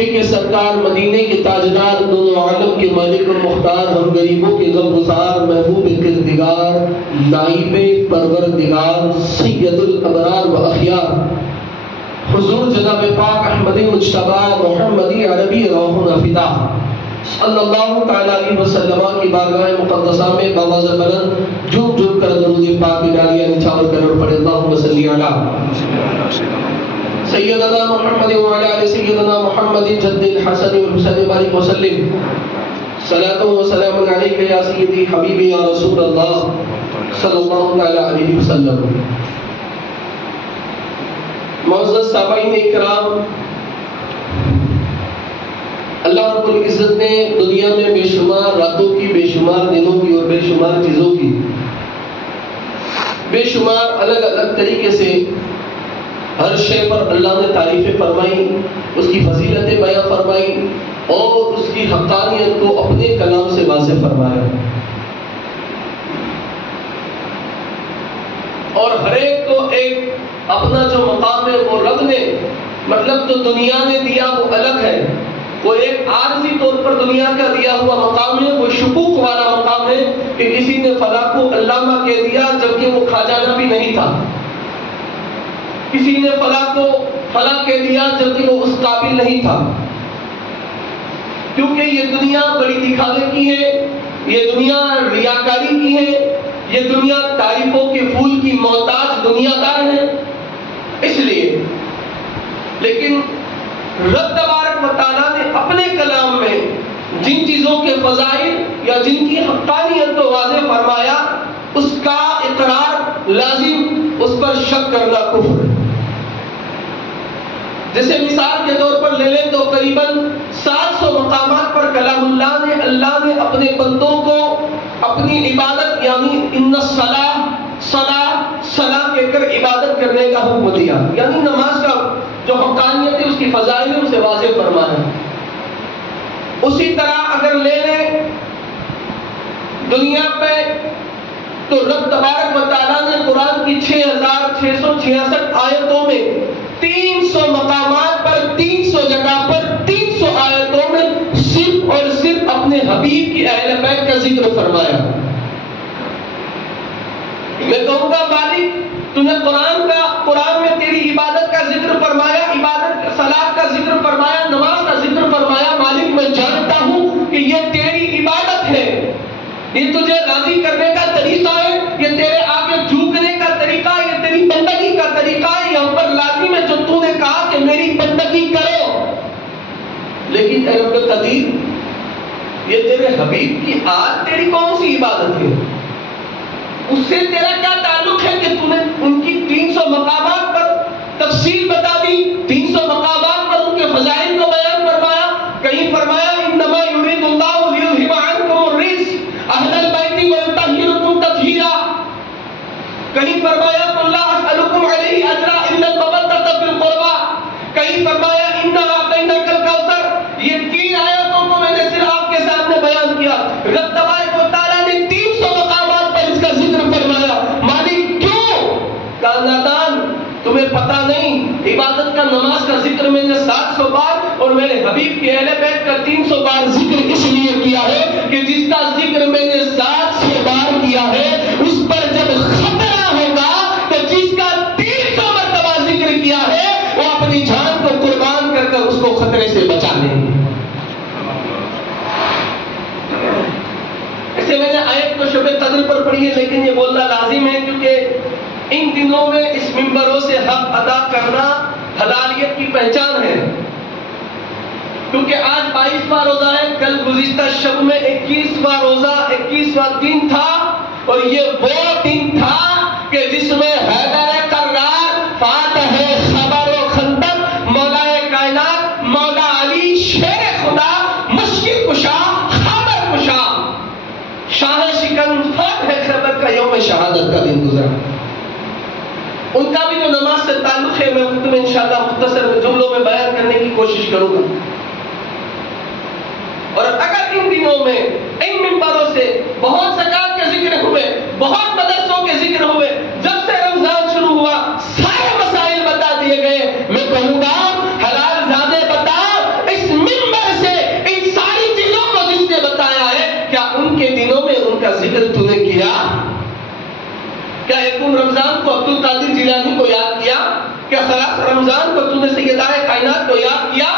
مکے کے سرکار، مدینے کے تاجدار، دونوں عالم کے مالک و مختار، ہم غریبوں کے غم گسار، محبوب کردگار، نائب پروردگار، سید الابرار و اخیار، حضور جناب پاک احمد مجتبی محمدی عربی روح نافدہ صلی اللہ تعالیٰ علیہ وسلم کی بارگاہ مقدسہ میں باواز بلند جھوم جھوم کر درود پاک ڈالیاں نچھاور کر پڑھے اللہم صلی علی سیدنا محمد وعلی آل سیدنا محمد جد الحسن والحسین بارک وسلم صلاۃ و سلام علیک یا سیدی حبیبی یا رسول اللہ صلی اللہ تعالیٰ علیہ وسلم۔ معزز سامعین اکرام، اللہ رب العزت نے دنیا میں بے شمار راتوں کی، بے شمار دنوں کی اور بے شمار چیزوں کی بے شمار الگ الگ طریقے سے ہر شے پر اللہ نے تعریفیں فرمائی، اس کی فضیلتیں بیان فرمائی اور اس کی حقانیت کو اپنے کلام سے واضح فرمایا، اور ہر ایک کو ایک اپنا جو مقام ہے وہ رب نے مطلب جو دنیا نے دیا وہ الگ ہے، وہ ایک عارضی طور پر دنیا کا دیا ہوا مقام ہے، وہ شکوک والا مقام ہے کہ کسی نے فلاں کو علامہ کہہ دیا جبکہ وہ خواجہ بھی نہیں تھا، کسی نے فلاں کو فلاں کہہ دیا جبکہ وہ اس قابل نہیں تھا، کیونکہ یہ دنیا بڑی دکھاوے کی ہے، یہ دنیا ریاکاری کی ہے، یہ دنیا تعریفوں کے پھول کی محتاج دنیا دار ہے، اس لیے لیکن رب تبارک و تعالیٰ نے اپنے کلام میں جن چیزوں کے فضائل یا جن کی حقانیت کو واضح فرمایا اس کا اقرار لازم، اس پر شک کرنا کفر ہے۔ جیسے مثال کے طور پر لے لیں تو قریباً 700 مقامات پر کلام اللہ نے اپنے بندوں کو اپنی عبادت یعنی ان صلاح کہہ کر عبادت کرنے کا حکم دیا، یعنی نماز کا جو حقانیت ہے اس کی فضائل ہے اسے واضح فرمایا۔ اسی طرح اگر لے لیں دنیا پہ تو رب تبارک و تعالیٰ نے قرآن کی 6666 آیتوں میں 300 مقامات پر 300 جگہ پر 300 آیتوں میں صرف اور صرف اپنے حبیب کی اہل بیت کا ذکر فرمایا۔ میں کہوں گا مالک تو نے قرآن میں تیری عبادت کا ذکر فرمایا، عبادت صلاۃ کا ذکر فرمایا، نماز کا ذکر فرمایا، مالک میں جانتا ہوں کہ یہ تیری عبادت ہے، یہ تجھے راضی کرنے کا طریقہ ہے، یہ تیرے آگے جھکنے کا طریقہ ہے، یہ تیری بندگی کا طریقہ ہے، یہاں پر لازم ہے جو تو نے کہا کہ میری بندگی کرو، لیکن اے رب قدیر یہ تیرے حبیب کی آج تیری کون سی عبادت ہے؟ اس سے تیرا کیا تعلق ہے کہ تو نے ان کی 300 مقامات پر تفصیل بتا دی، 300 مقامات پر ان کے فضائل کو بیان فرمایا، کہیں فرمایا انما یرید اللہ لیذھب عنکم الرجس اہل البیت ویطہرکم تطہیرا، کہیں فرمایا قل لا اسألکم علیہ اجرا الا المودۃ فی القربى، کہیں فرمایا انا اعطیناک الکوثر۔ یہ 3 آیاتوں کو میں نے صرف آپ کے سامنے بیان کیا، رب تبارک و تعالیٰ نے 300 مقامات پر اس کا ذکر فرمایا۔ مالک کیوں؟ کائناتان تمہیں پتہ نہیں، عبادت کا نماز کا ذکر میں نے 700 بار اور میرے حبیب کے اہل بیت کا 300 بار ذکر اس لیے کیا ہے کہ جس کا ذکر میں نے 700 بار کیا ہے اس پر جب خطرہ ہوگا تو جس کا 300 مرتبہ ذکر کیا ہے وہ اپنی جان کو قربان کر کر اس کو خطرے سے بچا لیں گے۔ ایسے میں نے آیت کو شب قدر پر پڑھی ہے، لیکن یہ بولنا لازم ہے کیونکہ ان دنوں میں اس منبروں سے حق ادا کرنا حلالیت کی پہچان ہے، کیونکہ آج 22واں روزہ ہے، کل گزشتہ شب میں 21واں روزہ 21واں دن تھا، اور یہ وہ دن تھا کہ جس میں حیدر قرار، فاتح خبر و خندق، مولا کائنات، مولا علی، شیر خدا، مشکل کشا، خبر کشا، شاہ شکن، فاتح خیبر کا یوم شہادت کا دن گزرا۔ ان کا بھی جو نماز سے تعلق ہے میں تمہیں انشاءاللہ مختصر جملوں میں بیان کرنے کی کوشش کروں گا، اور اگر ان دنوں میں ان منبروں سے بہت زکات کے ذکر ہوئے، بہت مدرسوں کے ذکر ہوئے، جب سے رمضان شروع ہوا سارے مسائل بتا دیے گئے، میں کہوں گا حلال زادے بتا اس یکون رمضان کو عبد القادر جیلانی کو یاد کیا؟ کیا 30 رمضان کو تو نے سیدہ کائنات کو یاد کیا؟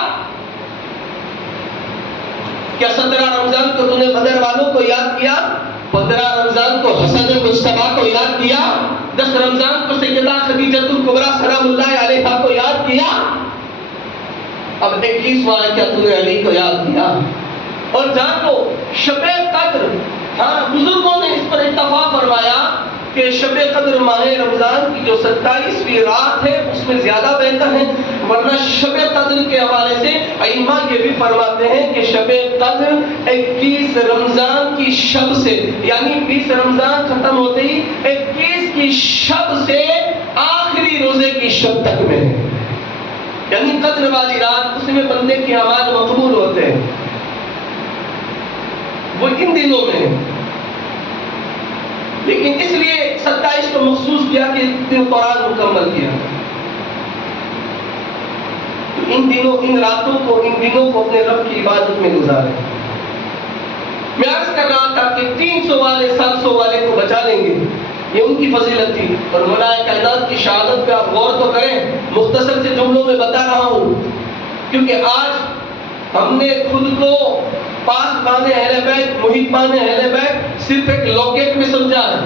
کیا 17 رمضان کو تو نے بدر والوں کو یاد کیا؟ 15 رمضان کو حسن مصطفیٰ کو یاد کیا؟ 10 رمضان کو سیدہ خدیجۃ الکبریٰ سلام اللہ علیہا کو یاد کیا؟ اب 21واں ہے، کیا تو نے علی کو یاد کیا؟ اور جہاں کو شب قدر، ہاں بزرگوں نے اس پر اتفاق فرمایا کہ شب قدر ماہ رمضان کی جو 27ویں رات ہے اس میں زیادہ بہتر ہے، ورنہ شب قدر کے حوالے سے ائمہ یہ بھی فرماتے ہیں کہ شب قدر 21 رمضان کی شب سے، یعنی 20 رمضان ختم ہوتے ہی 21 کی شب سے آخری روزے کی شب تک میں ہے، یعنی قدر والی رات، اس میں بندے کے اعمال مقبول ہوتے ہیں، وہ ان دنوں میں ہے۔ لیکن اس لیے 27 کو مخصوص کیا کہ دن قرآن مکمل کیا، ان دنوں، ان راتوں کو، ان دنوں کو اپنے رب کی عبادت میں گزاریں۔ میں عرض کر رہا تھا کہ 300 والے 700 والے کو بچا لیں گے، یہ ان کی فضیلت تھی، اور مولا کائنات کی شہادت پہ آپ غور تو کریں، مختصر سے جملوں میں بتا رہا ہوں، کیونکہ آج ہم نے خود کو پاس بانے اہل بیت، محیط بانے اہل بیت صرف ایک لاکٹ میں سمجھا ہے،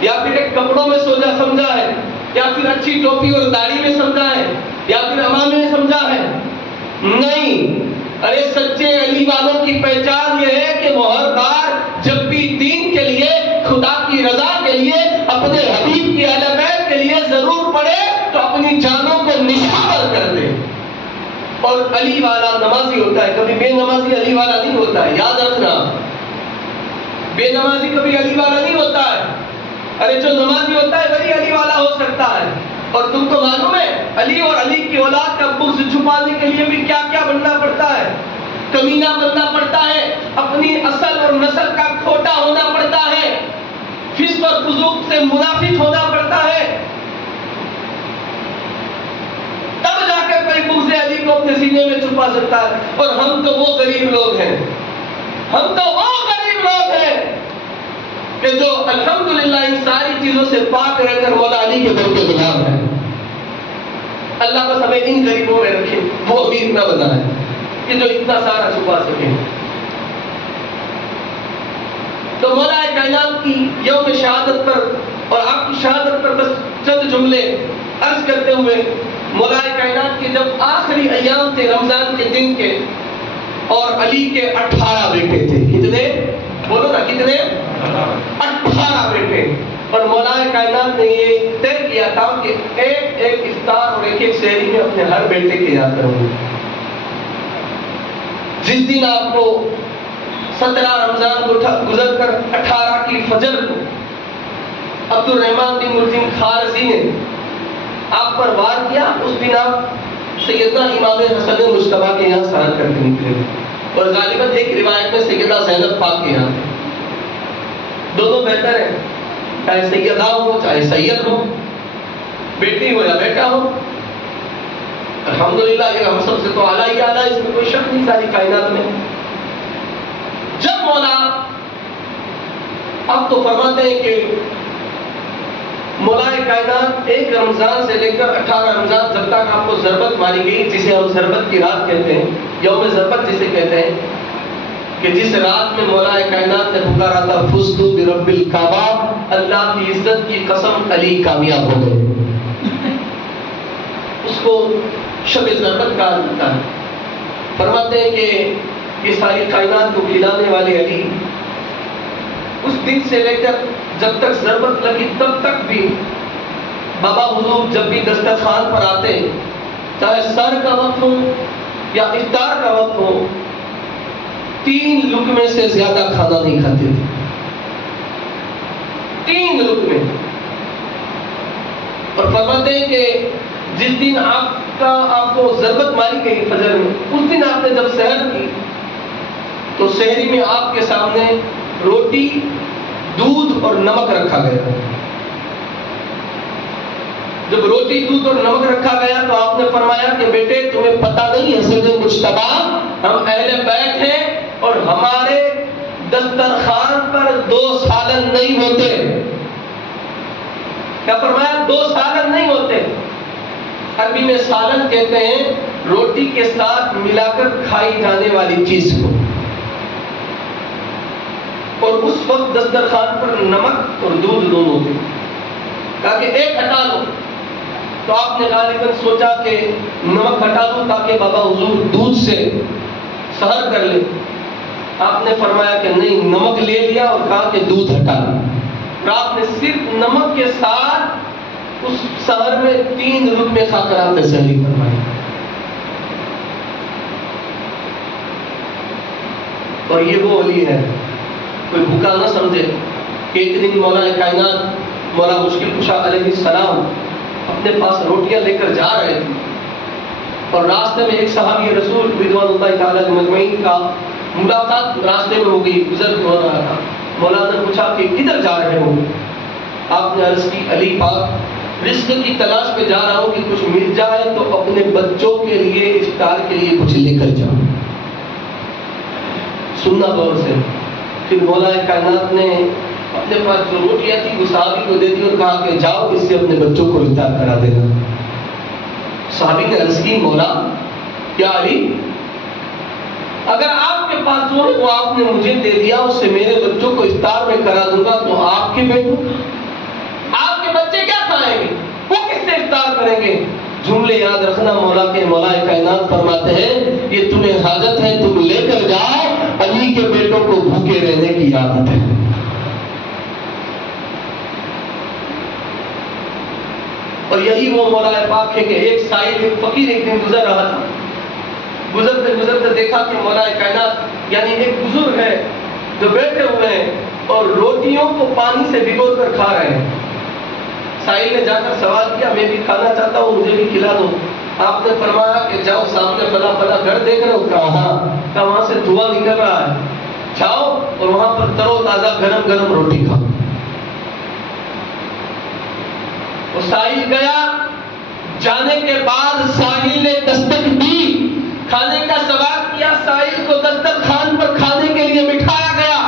یا پھر ایک کپڑوں میں سمجھا ہے، یا پھر اچھی ٹوپی اور داڑھی میں سمجھا ہے، یا پھر امامے میں سمجھا ہے۔ نہیں، ارے سچے علی والوں کی پہچان یہ ہے کہ وہ ہر بار جب بھی دین کے لیے، خدا کی رضا کے لیے، اپنے حبیب کی اہل بیت کے لیے ضرور پڑے تو اپنی جانوں کو نشاور کر دے۔ اور علی والا نمازی ہوتا ہے، کبھی بے نمازی علی والا نہیں ہوتا ہے، یاد رکھنا، بے نمازی کبھی علی والا نہیں ہوتا ہے، ارے جو نمازی ہوتا ہے وہی علی والا ہو سکتا ہے۔ اور تم کو معلوم ہے علی اور علی کی اولاد کا بغض چھپانے کے لیے بھی کیا کیا بننا پڑتا ہے، کمینہ بننا پڑتا ہے، اپنی اصل اور نسل کا کھوٹا ہونا پڑتا ہے، فسق اور فسوق سے منافق ہونا پڑتا ہے، تب جا کر کوئی بغض علی کو اپنے سینے میں چھپا سکتا ہے۔ اور ہم تو وہ غریب لوگ ہیں، ہم تو وہ غریب لوگ ہیں کہ جو الحمدللہ ان ساری چیزوں سے پاک رہ کر مولا علی کے در کے غلام ہیں۔ اللہ بس ہمیں ان غریبوں میں رکھے، وہ امیر نہ بنائے کہ جو اتنا سارا چھپا سکے۔ تو مولا کائنات کی یوم شہادت پر اور آپ کی شہادت پر بس چند جملے عرض کرتے ہوئے، مولا کائنات کے جب آخری ایام تھے رمضان کے دن کے، اور علی کے 18 بیٹے تھے، کتنے؟ بولو نا کتنے؟ 18 بیٹے، اور مولا کائنات نے یہ طے کیا تھا کہ ایک ایک افطار اور ایک ایک سحری میں اپنے ہر بیٹے کے یاد کروں گے۔ جس دن آپ کو 17 رمضان کو گزر کر 18 کی فجر کو عبد الرحمن بن ملزم خارزی نے آپ پر وار کیا، اس دن آپ سیدنا امام حسن مصطفیٰ کے یہاں سحر کر کے نکلے، اور غالباً ایک روایت میں سیدہ زینب پاک کے یہاں، دونوں بہتر ہیں، چاہے سیدہ ہو چاہے سید ہو، بیٹی ہو یا بیٹا ہو، الحمدللہ یہ ہم سب سے تو اعلیٰ ہی اعلیٰ، اس میں کوئی شک نہیں ساری کائنات میں۔ جب مولا اب تو فرماتے ہیں کہ مولا کائنات ایک رمضان سے لے کر 18 رمضان جب تک آپ کو ضربت ماری گئی، جسے ہم ضربت کی رات کہتے ہیں، یوم ضربت جسے کہتے ہیں، کہ جس رات میں مولا کائنات نے پکارا تھا فزت برب الکعبہ، اللہ کی عزت کی قسم علی کامیاب ہو گئے، اس کو شب ضربت کہا جاتا ہے۔ فرماتے ہیں کہ یہ ساری کائنات کو کھلانے والے علی اس دن سے لے کر جب تک ضربت لگی تب تک بھی بابا حضور جب بھی دسترخوان پر آتے، چاہے سر کا وقت ہو یا افطار کا وقت ہو، 3 لقمے سے زیادہ کھانا نہیں کھاتے تھے، 3 لقمے۔ اور فرماتے ہیں کہ جس دن آپ کو ضربت ماری گئی فجر میں، اس دن آپ نے جب سحر کی تو سحری میں آپ کے سامنے روٹی، دودھ اور نمک رکھا گیا۔ جب روٹی، دودھ اور نمک رکھا گیا تو آپ نے فرمایا کہ بیٹے تمہیں پتہ نہیں حسن مجتبیٰ ہم اہل بیت ہیں اور ہمارے دسترخوان پر 2 سالن نہیں ہوتے، کیا فرمایا؟ 2 سالن نہیں ہوتے. عربی میں سالن کہتے ہیں روٹی کے ساتھ ملا کر کھائی جانے والی چیز کو. اور اس وقت دسترخوان پر نمک اور دودھ دونوں تھے. کہا کہ ایک ہٹا لو. تو آپ نے غالباً سوچا کہ نمک ہٹا دوں تاکہ بابا حضور دودھ سے سحر کر لے. آپ نے فرمایا کہ نہیں، نمک لے لیا اور کہا کہ دودھ ہٹا لو. اور آپ نے صرف نمک کے ساتھ اس سحر میں 3 لقمے کھا کر آپ نے سحری فرمائی. اور یہ وہ ولی ہے، کوئی بھوکا نہ سمجھے کہ ایک دن مولا کائنات مولا مشکل کشا علیہ السلام اپنے پاس روٹیاں لے کر جا رہے تھے اور راستے میں ایک صحابی رسول رضوان اللہ تعالی علیہ مجمعین کا ملاقات راستے میں ہو گئی، گزر ہو رہا تھا. مولا نے پوچھا کہ کدھر جا رہے ہو؟ آپ نے عرض کی علی پاک رزق کی تلاش میں جا رہا ہوں کہ کچھ مل جائے تو اپنے بچوں کے لیے افطار کے لیے کچھ لے کر جاؤں. سننا غور سے. پھر مولا کائنات نے اپنے پاس جو روٹیاں تھی وہ صحابی کو دے دی اور کہا کہ جاؤ اس سے اپنے بچوں کو افطار کرا دینا. صحابی نے عرض کی مولا یا علی، اگر آپ کے پاس جو ہے وہ آپ نے مجھے دے دیا اس سے میرے بچوں کو افطار میں کرا دوں گا تو آپ کے بیٹوں آپ کے بچے کیا کھائیں گے؟ وہ کس سے افطار کریں گے؟ جملے یاد رکھنا مولا کے. مولا کائنات فرماتے ہیں یہ تمہیں حاجت ہے تم لے کر جاؤ، علی کے بیٹوں کو بھوکے رہنے کی عادت ہے. اور یہی وہ مولا پاک ہے کہ ایک سائل ایک فقیر ایک دن گزر رہا تھا. گزرتے گزرتے دیکھا کہ مولا کائنات یعنی ایک بزرگ ہے جو بیٹھے ہوئے ہیں اور روٹیوں کو پانی سے بھگو کر کھا رہے ہیں. سائل نے جا کر سوال کیا میں بھی کھانا چاہتا ہوں، مجھے بھی کھلا دو. آپ نے فرمایا کہ جاؤ سامنے فلاں فلاں گھر دیکھ رہے ہو؟ کہا وہاں سے دھواں نکل رہا ہے، جاؤ اور وہاں پر ترو تازہ گرم گرم روٹی کھاؤ. وہ ساحل گیا. جانے کے بعد ساحل نے دستک دی، کھانے کا سوال کیا. ساحل کو دسترخوان پر کھانے کے لیے بٹھایا گیا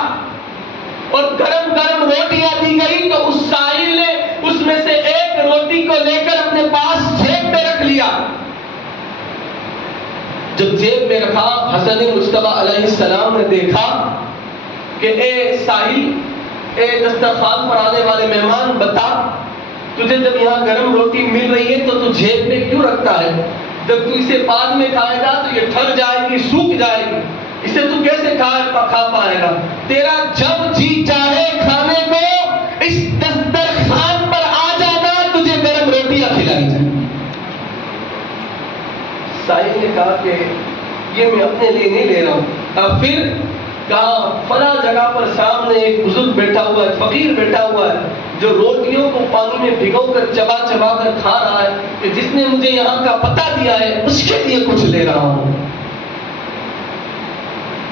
اور گرم گرم روٹیاں دی گئی تو اس ساحل نے اس میں سے ایک روٹی کو لے کر اپنے پاس جیب میں رکھ لیا. جب جیب میں رکھا حسن مصطفیٰ علیہ السلام نے دیکھا کہ اے ساحل، اے دسترخوان پر آنے والے مہمان، بتا تجھے جب یہاں گرم روٹی مل رہی ہے تو جیب میں کیوں رکھتا ہے؟ جب تو اسے بعد میں کھائے گا تو یہ ٹھر جائے گی، سوکھ جائے گی، اسے تو کیسے کھا پائے گا؟ تیرا جب جی چاہے کھانے کو اس دسترخوان پر آ جانا، تجھے گرم روٹیاں کھلائی جائیں. ساحل نے کہا کہ یہ میں اپنے لیے نہیں لے رہا ہوں. اب پھر کہا فلاں جگہ پر سامنے ایک بزرگ بیٹھا ہوا ہے، فقیر بیٹھا ہوا ہے جو روٹیوں کو پانی میں بھگو کر چبا چبا کر کھا رہا ہے، کہ جس نے مجھے یہاں کا پتہ دیا ہے اس کے لیے کچھ لے رہا ہوں.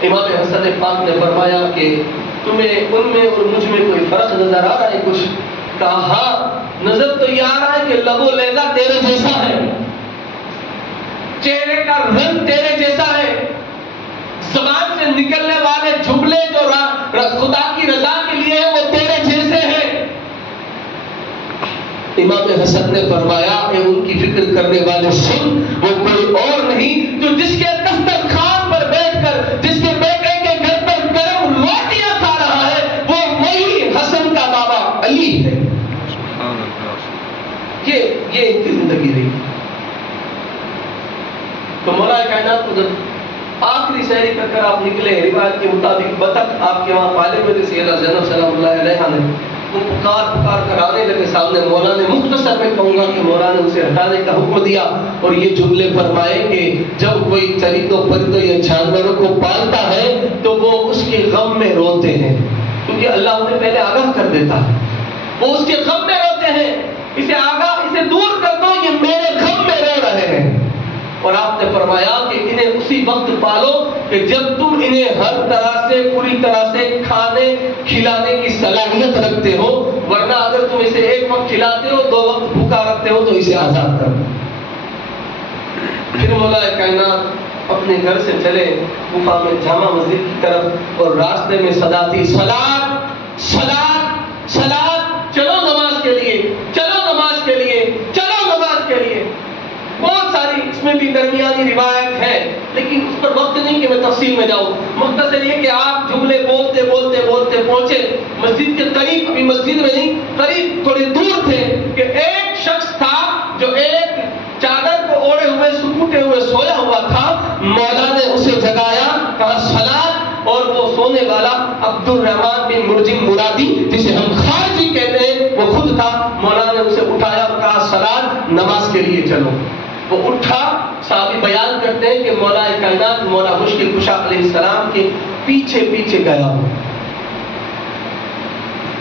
امام حسن پاک نے فرمایا کہ تمہیں ان میں اور مجھ میں کوئی فرق نظر آ رہا ہے کچھ؟ کہا ہاں نظر تو یہ آ رہا ہے کہ لب و لہجہ تیرے جیسا ہے، چہرے کا رنگ تیرے جیسا ہے، زبان سے نکلنے والے جملے جو خدا کی رضا کے لیے ہے وہ تیرے جیسے ہیں. امام حسن نے فرمایا کہ ان کی فکر کرنے والے سن، وہ کوئی اور نہیں جو جس کے دسترخوان پر بیٹھ کر جس کے بیٹے کے گھر پر گرم روٹیاں کھا رہا ہے وہ وہی حسن کا بابا علی ہے. یہ ان کی زندگی رہی. تو مولا کائنات کو جب آخری سحری کر کر آپ نکلے، روایت کے مطابق بطخ آپ کے وہاں پالے ہوئے تھے سیدہ زینب سلام اللہ علیہا نے، وہ پکار کر آنے لگے سامنے. مولا نے مختصر میں کہوں گا کہ مولا نے اسے ہٹانے کا حکم دیا اور یہ جملے فرمائے کہ جب کوئی چرندوں پرندوں یا جانوروں کو پالتا ہے تو وہ اس کے غم میں روتے ہیں، کیونکہ اللہ انہیں پہلے آگاہ کر دیتا ہے. وہ اس کے غم میں روتے ہیں، اسے دور کر دو، یہ میرے غم میں رو رہے ہیں. اور آپ نے فرمایا کہ انہیں اسی وقت پالو کہ جب تم انہیں ہر طرح سے پوری طرح سے کھانے کھلانے کی صلاحیت رکھتے ہو، ورنہ اگر تم اسے ایک وقت کھلاتے ہو 2 وقت بھوکا رکھتے ہو تو اسے آزاد کر دو. پھر مولا کائنات اپنے گھر سے چلے گفا میں جامع مسجد کی طرف اور راستے میں صدا تھی، صلاۃ صلاۃ صلاۃ، چلو نماز کے لیے، چلو روایت ہے، لیکن اس پر وقت نہیں کہ میں تفصیل میں جاؤں. مختصر یہ کہ آپ جملے بولتے بولتے بولتے پہنچے مسجد کے قریب، ابھی مسجد میں نہیں، قریب تھوڑے دور تھے کہ ایک شخص تھا جو ایک چادر کو اوڑے ہوئے سکوٹے ہوئے سویا ہوا تھا. مولا نے اسے جگایا، کہا صلاۃ، اور وہ سونے والا عبد الرحمن بن مرجم مرادی جسے ہم خارجی کہتے ہیں وہ خود تھا. مولا نے اسے اٹھایا اور کہا صلاۃ، نماز کے لیے چلو. وہ اٹھا. صحابی بیان کرتے ہیں کہ مولا کائنات مولا مشکل کشا علیہ السلام کے پیچھے پیچھے گیا،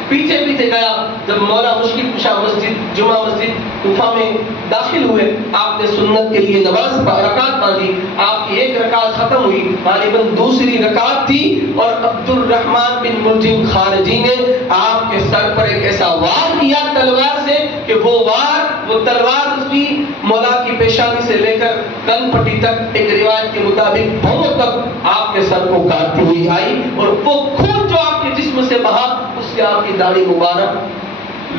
پیچھے پیچھے گیا. جب مولا مشکل کشا مسجد جمعہ مسجد کوفہ میں داخل ہوئے، آپ نے سنت کے لیے نماز رکعت باندھی. آپ کی ایک رکعت ختم ہوئی، غالباً دوسری رکعت تھی، اور عبد الرحمن بن ملجم خارجی نے آپ کے سر پر ایک ایسا وار کیا تلوار سے کہ وہ تلوار اس کی مولا کی پیشانی سے لے کر کن پٹی تک، ایک روایت کے مطابق بھووں تک آپ کے سر کو کاٹتی ہوئی آئی، اور وہ خون جو آپ کے جسم سے بہا اس سے آپ کی داڑھی مبارک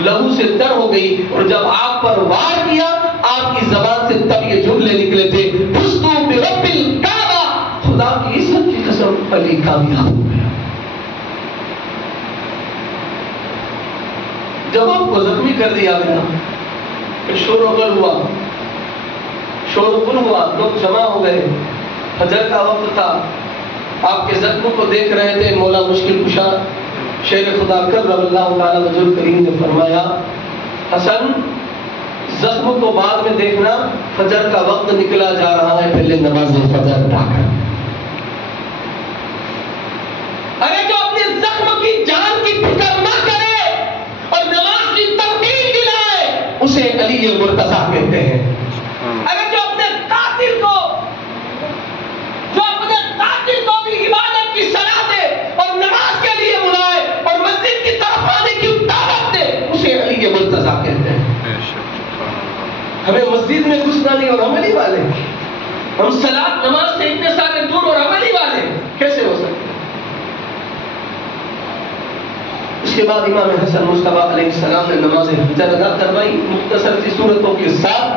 لہو سے تر ہو گئی. اور جب آپ پر وار کیا آپ کی زبان سے تب یہ جملے نکلے تھے، فزتو برب الکعبہ، خدا کی عزت کی قسم علی کامیاب ہو گیا. جب آپ کو زخمی کر دیا گیا، شور و غل ہوا، شور و غل ہوا، لوگ جمع ہو گئے، فجر کا وقت تھا، آپ کے زخموں کو دیکھ رہے تھے. مولا مشکل کشا شیر خدا کرم اللہ تعالی وجہ کریم نے فرمایا، حسن زخم کو بعد میں دیکھنا، فجر کا وقت نکلا جا رہا ہے، پہلے نماز فجر ادا کر. ارے جو اپنے زخم کی جان کی فکر نہ کرے اور نماز کی تلقین دلائے اسے علی مرتضیٰ کہتے ہیں. اگر جو اپنے قاتل کو بھی عبادت کی صلاح دے اور نماز کے لیے بلائے اور مسجد کی طرف آنے کی دعوت دے اسے علی مرتضیٰ کہتے ہیں. ہمیں مسجد میں گھسنا نہیں اور عملی والے، ہم صلاۃ نماز سے اتنے سارے دور اور عملی والے کیسے ہو سکتے ہیں؟ اس کے بعد امام حسن مصطفیٰ علیہ السلام نے نماز فجر ادا کروائی مختصر سی صورتوں کے ساتھ،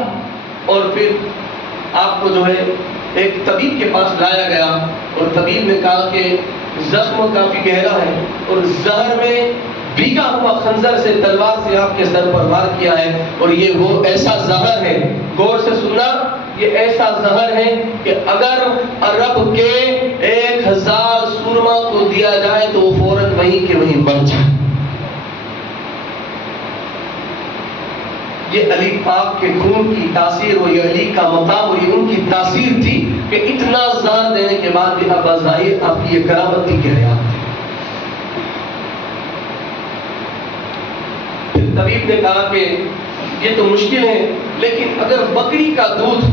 اور پھر آپ کو جو ہے ایک طبیب کے پاس لایا گیا، اور طبیب نے کہا کہ زخم کافی گہرا ہے اور زہر میں بھیگا ہوا خنجر سے تلوار سے آپ کے سر پر وار کیا ہے، اور یہ وہ ایسا زہر ہے، غور سے سننا، یہ ایسا زہر ہے کہ اگر عرب کے 1000 سورما کو دیا جائے تو وہ فوراً وہیں کے وہیں مر جائے. یہ علی پاک کے خون کی تاثیر اور یہ علی کا مقام اور یہ ان کی تاثیر تھی کہ اتنا زہر دینے کے بعد بھی اب ظاہر آپ کی یہ کرامت تھی کہ حیات. پھر طبیب نے کہا کہ یہ تو مشکل ہے، لیکن اگر بکری کا دودھ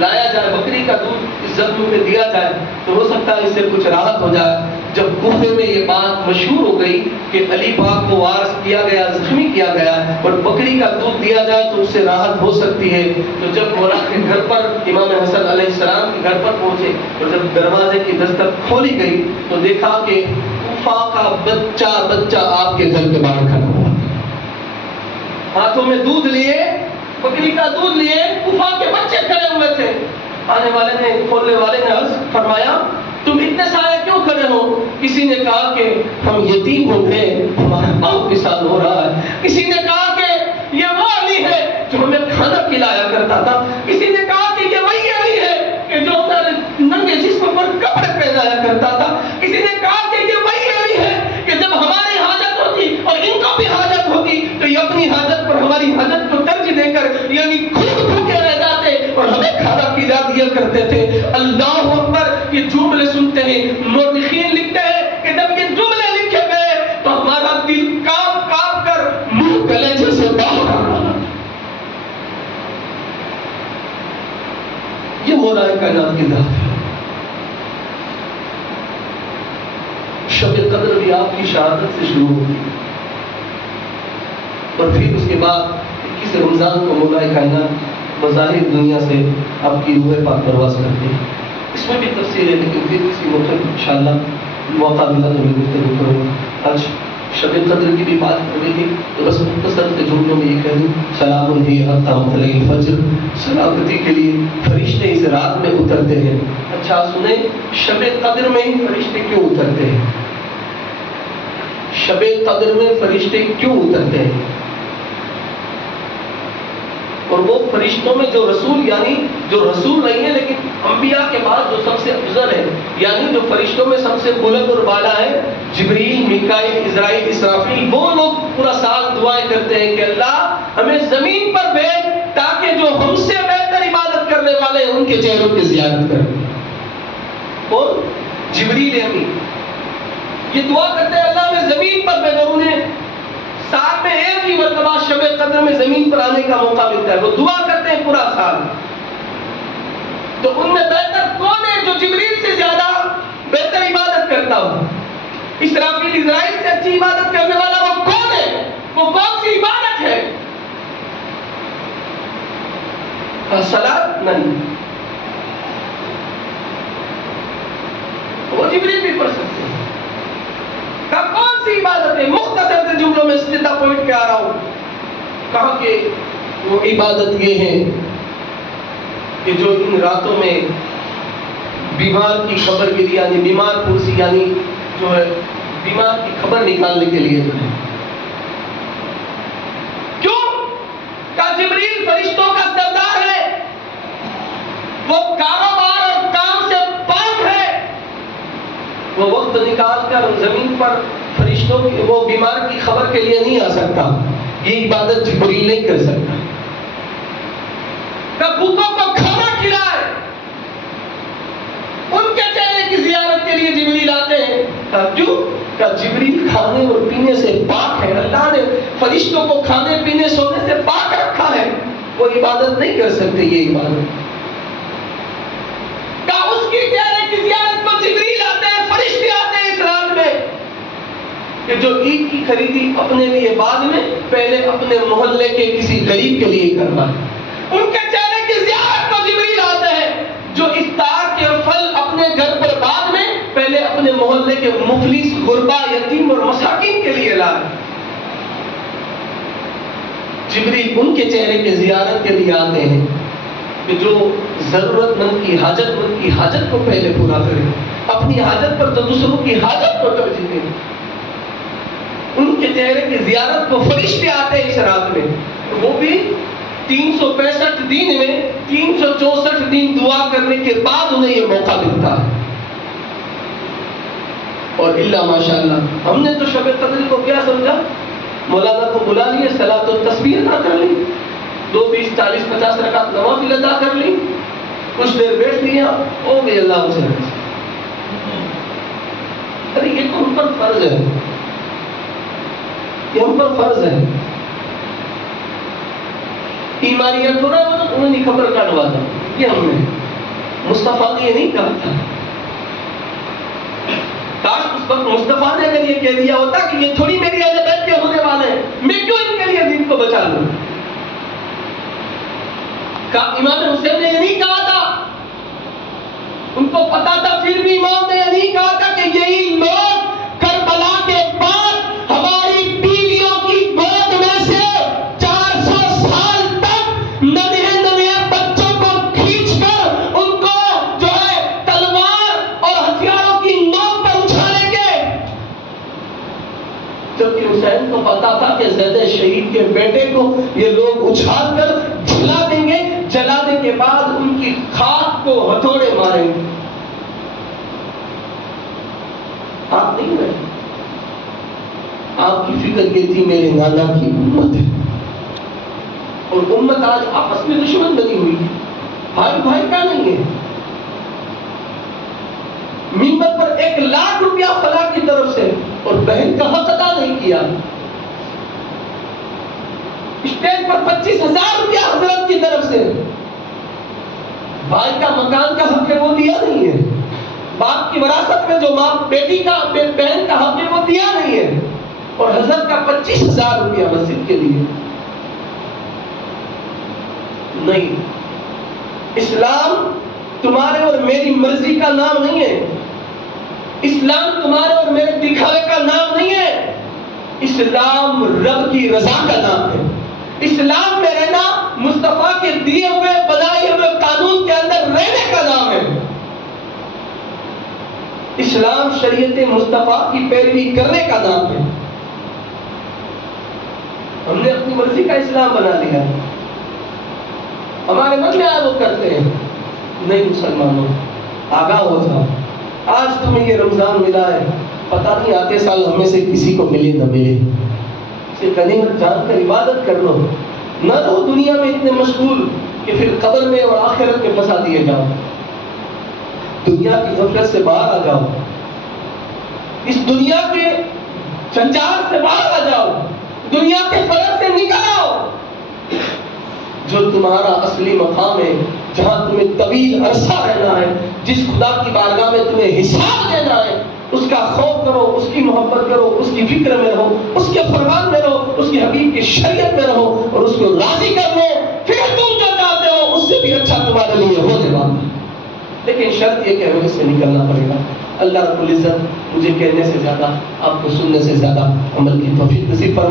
لایا جائے، بکری کا دودھ اس زخم پہ دیا جائے تو ہو سکتا ہے اس سے کچھ راحت ہو جائے. جب کوفے میں یہ بات مشہور ہو گئی کہ علی پاک کو وارث کیا گیا، زخمی کیا گیا، اور بکری کا دودھ دیا جائے تو اس سے راحت ہو سکتی ہے، تو جب مولا کے گھر پر امام حسن علیہ السلام کے گھر پر پہنچے اور جب دروازے کی دستک کھولی گئی تو دیکھا کہ کوفہ کا بچہ بچہ آپ کے گھر کے باہر کھڑا ہوا، ہاتھوں میں دودھ لیے، بکری کا دودھ لیے، کوفہ کے بچے کھڑے ہوئے تھے. آنے والے نے، کھولنے والے نے عرض فرمایا تم اتنے سارے کیوں کھڑے ہو؟ کسی نے کہا کہ ہم یتیم ہو گئے، ہمارا باپ کے ساتھ ہو رہا ہے. کسی نے کہا کہ یہ وہ علی ہے جو ہمیں کھانا کھلایا کرتا تھا. کسی نے کہا کہ یہ وہی علی ہے کہ جو ہمارے ننگے جسم پر کپڑے پہنایا کرتا تھا. کسی نے کہا کہ یہ وہی علی ہے کہ جب ہماری حاجت ہوتی اور ان کو بھی حاجت ہوتی تو یہ اپنی حاجت پر ہماری حاجت کو ترجیح دے کر یعنی خود بھوکے رہ جاتے اور ہمیں کھانا پلا دیا کرتے تھے. اللہ اکبر. یہ جملے سنتے ہیں مورخین لکھتے ہیں کہ جب یہ جملے لکھے گئے تو ہمارا دل کاپ کاپ کر منہ کلیجے سے باہر آ رہا. یہ مولا کائنات کی ذات ہے. شب قدر بھی آپ کی شہادت سے شروع ہوگی اور پھر اس کے بعد 21 رمضان کو مولا کائنات بظاہر دنیا سے آپ کی روح پاک پرواز کرتے ہیں. اس میں بھی تفصیل ہے لیکن پھر کسی وقت انشاءاللہ موقع ملا تو میں گفتگو کروں گا. آج شب قدر کی بھی بات کریں گے تو بس مختصر کے جملوں میں یہ کہہ دوں سلام ہی حتی مطلع الفجر، سلامتی کے لیے فرشتے اس رات میں اترتے ہیں۔ اچھا سنیں، شب قدر میں فرشتے کیوں اترتے ہیں؟ شب قدر میں فرشتے کیوں اترتے ہیں؟ اور وہ فرشتوں میں جو رسول، یعنی جو رسول نہیں ہے لیکن انبیاء کے بعد جو سب سے افضل ہے، یعنی جو فرشتوں میں سب سے بلند اور بالا ہے، جبریل، میکائیل، عزرائیل، اسرافیل، وہ لوگ پورا سال دعائیں کرتے ہیں کہ اللہ ہمیں زمین پر بھیج تاکہ جو ہم سے بہتر عبادت کرنے والے ہیں ان کے چہروں کی زیارت کریں۔ اور جبریل امین یہ دعا کرتے ہیں اللہ ہمیں زمین پر بھیجو، انہیں سال میں ایک ہی مرتبہ شب قدر میں زمین پر آنے کا موقع ملتا ہے، وہ دعا کرتے ہیں پورا سال۔ تو ان میں بہتر کون ہے جو جبریل سے زیادہ بہتر عبادت کرتا ہو؟ اسرافیل، عزرائیل سے اچھی عبادت کرنے والا وہ کون ہے؟ وہ کون سی عبادت ہے؟ صلاۃ نہیں، وہ جبریل بھی پڑھ سکتے ہیں۔ کون سی عبادت ہے؟ مختصر سے جملوں میں سیدھا پوائنٹ پہ آ رہا ہوں۔ کہا کہ وہ عبادت یہ ہے کہ جو ان راتوں میں بیمار کی خبر کے لیے، یعنی بیمار پرسی، یعنی جو ہے بیمار کی خبر نکالنے کے لیے جو ہے، کیوں کہ جبریل فرشتوں کا سردار ہے، وہ کاروبار اور کام سے پاک ہے، وہ وقت نکال کر زمین پر فرشتوں کی وہ بیمار کی خبر کے لیے نہیں آ سکتا۔ یہ عبادت جبریل نہیں کر سکتا۔ کبوتروں کو کھانا کھلائے، ان کے چہرے کی زیارت کے لیے جبریل آتے ہیں۔ کیوں؟ کہ جبریل کھانے اور پینے سے پاک ہے، اللہ نے فرشتوں کو کھانے پینے سونے سے پاک رکھا ہے، وہ عبادت نہیں کر سکتے۔ یہ عبادت کہ اس کی چہرے کی زیارت کو جبریل آتے ہیں، فرشتے آتے ہیں اس رات میں، کہ جو عید کی خریدی اپنے لیے بعد میں، پہلے اپنے محلے کے کسی غریب کے لیے کرنا۔ ان کے چہرے کی زیارت کو جبریل آتے ہیں، جو افطار کے پھل اپنے گھر پر بعد میں، پہلے اپنے محلے کے مفلس، غربا، یتیم اور مساکین کے لیے لائے۔ جبریل ان کے چہرے کی زیارت کے لیے آتے ہیں کہ جو ضرورت مند کی حاجت کو پہلے پورا کرے، اپنی حاجت پر تو دوسروں کی حاجت کو ترجیح دے۔ ان کے چہرے کی زیارت کو فرشتے آتے ہیں اس رات میں، وہ بھی 365 دن میں 364 دن دعا کرنے کے بعد انہیں یہ موقع ملتا ہے۔ اور اللہ ماشاءاللہ ہم نے تو شب قدر کو کیا سمجھا؟ مولانا کو بلا لیے، صلاۃ و تسبیح ادا کر لی، 2 20 40 50 رکعت نوافل ادا کر لی، کچھ دیر بیٹھ لیا، او گئے اللہ سے۔ ارے یہ تو ہم پر فرض ہے، یہ ہم پر فرض ہے۔ بیماریاں تھوڑا انہوں نے خبر کاٹوا تھا، یہ ہم نے مصطفیٰ نے یہ نہیں کہا تھا۔ کاش اس وقت مصطفیٰ نے اگر یہ کہہ دیا ہوتا کہ یہ تھوڑی میری اہل بیت کے ہونے والے ہیں، میں کیوں ان کے لیے دین کو بچا لوں؟ امام حسین نے یہ نہیں کہا تھا، ان کو پتا تھا، پھر بھی امام نے یہ نہیں کہا تھا کہ یہی لوگ کربلا کے بعد ہماری بیویوں کی گود میں سے 400 سال تک ننھے بچوں کو کھینچ کر ان کو جو ہے تلوار اور ہتھیاروں کی نوک پر اچھالیں گے، جبکہ حسین کو پتا تھا کہ زید شہید کے بیٹے کو یہ لوگ اچھال کر جلا دیں گے، جلانے کے بعد ان کی خاک کو ہتھوڑے ماریں گے۔ آپ نہیں رہے، آپ کی فکر یہ تھی میرے نانا کی امت ہے، اور امت آج آپس میں دشمن بنی ہوئی ہے، بھائی بھائی کا نہیں ہے۔ منبر پر 1 لاکھ روپیہ فلاں کی طرف سے اور بہن کا حق ادا نہیں کیا، اسٹیج پر 25,000 روپیہ حضرت کی طرف سے، بھائی کا مکان کا حق ہے وہ دیا نہیں ہے، باپ کی وراثت میں جو ماں بیٹی کا بہن کا حق ہے وہ دیا نہیں ہے، اور حضرت کا 25,000 روپیہ مسجد کے لیے نہیں۔ اسلام تمہارے اور میری مرضی کا نام نہیں ہے، اسلام تمہارے اور میرے دکھاوے کا نام نہیں ہے، اسلام رب کی رضا کا نام ہے. اسلام میں رہنا مصطفیٰ کے دیے ہوئے بنائے ہوئے قانون کے اندر رہنے کا نام ہے. اسلام شریعت مصطفیٰ کی پیروی کرنے کا نام ہے. ہم نے اپنی مرضی کا اسلام بنا لیا ہے. ہمارے من میں وہ کرتے ہیں. نہیں مسلمانوں، آگاہ ہو جاؤ. آج تمہیں یہ رمضان ملا ہے، پتہ نہیں آتے سال ہم میں سے کسی کو ملے نہ ملے. اسے غنیمت جان کر عبادت کر لو. نہ رہو دنیا میں اتنے مشغول کہ پھر قبر میں اور آخرت میں پھنسا دیے جاؤ. دنیا کی غفلت سے باہر آ جاؤ. اس دنیا کے جنجال سے باہر آ جاؤ. دنیا کے فرق سے نکل آؤ. جو تمہارا اصلی مقام ہے، جہاں تمہیں طویل عرصہ رہنا ہے، جس خدا کی بارگاہ میں تمہیں حساب دینا ہے، اس کا خوف کرو، اس کی محبت کرو، اس کی فکر میں رہو، اس کے فرمان میں رہو، اس کی حبیب کی شریعت میں رہو اور اس کو راضی کر لو. پھر تم جو چاہتے ہو اس سے بھی اچھا تمہارے لیے ہو جائے گا. لیکن شرط یہ کہ ہمیں اس سے نکلنا پڑے گا. اللہ رب العزت مجھے کہنے سے زیادہ، آپ کو سننے سے زیادہ عمل کی توفیق نصیب فرمائے.